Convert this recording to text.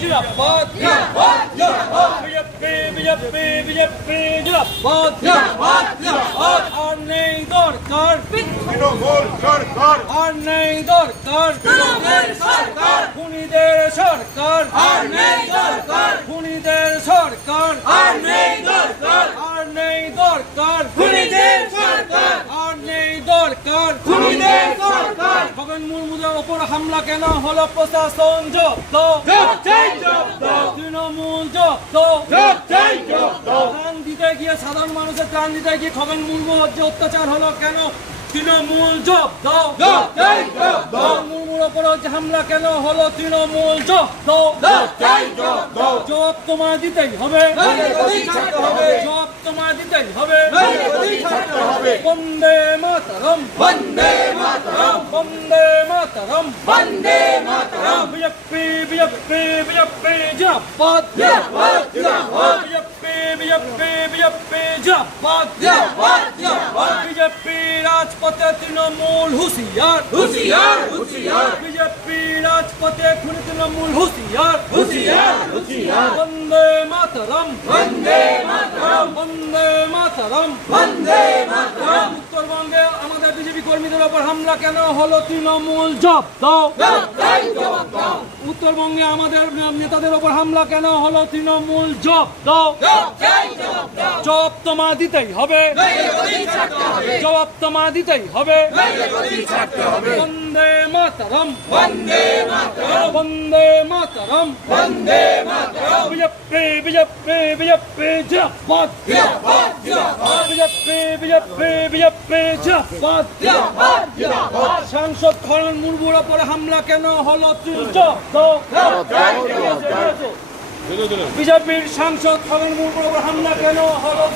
জিন্দাবাদ বিজেপি জিন্দাবাদ আর নেই দরকার আর নেই দরকার খুনিদের সরকার খুনিদের সরকার আর নেই দরকার আর নেই দরকার খগেন মুর্মুদের ওপর হামলা কেন হলো প্রশাসন জব্দ তৃণমূল জব্দ ত্রাণ দিতে গিয়ে সাধারণ মানুষের ত্রাণ দিতে গিয়ে খগেন মুর্মুর যে অত্যাচার হলো কেন তৃণমূল জব্দ মুর্মুর ওপর যে হামলা কেন হলো তৃণমূল জব্দ জবাব তোমায় দিতেই হবে জবাব তোমায় দিতেই হবে বন্দে মাতরম বন্দে মাতরম বন্দে মাতরম বন্দে মাতরম বিজেপি বিজেপি বিজেপি জিন্দাবাদ বিজেপি বিজেপি বিজেপি জিন্দাবাদ বিজেপি রাজপথে তৃণমূল হুঁশিয়ার হুঁশিয়ার হুঁশিয়ার বিজেপি রাজপথে খুনি তৃণমূল হুঁশিয়ার হুঁশিয়ার হুঁশিয়ার বন্দে মাতরম বন্দে মাতরম বন্দে মাতরম বন্দে মাতরম উত্তরবঙ্গে আমাদের বিজেপি কর্মীদের উপর হামলা কেন হলো তৃণমূল জব্দ উত্তরবঙ্গে আমাদের নেতাদের উপর হামলা কেন হলো তৃণমূল জব্দ জবাব তোমা দিতেই হবে জবাব তোমা দিতেই হবে বন্দে মাতরম বন্দে মাতরম বন্দে মাতরম বন্দে মাতরম বিজেপি বিজেপি বিজেপি জিন্দাবাদ বিজেপি বিজেপি বিজেপি জিন্দাবাদ সাংসদ খগেন মুর্মুর উপর হামলা কেন হলো বিজেপির সাংসদ খগেন মুর্মুর উপর হামলা কেন হলো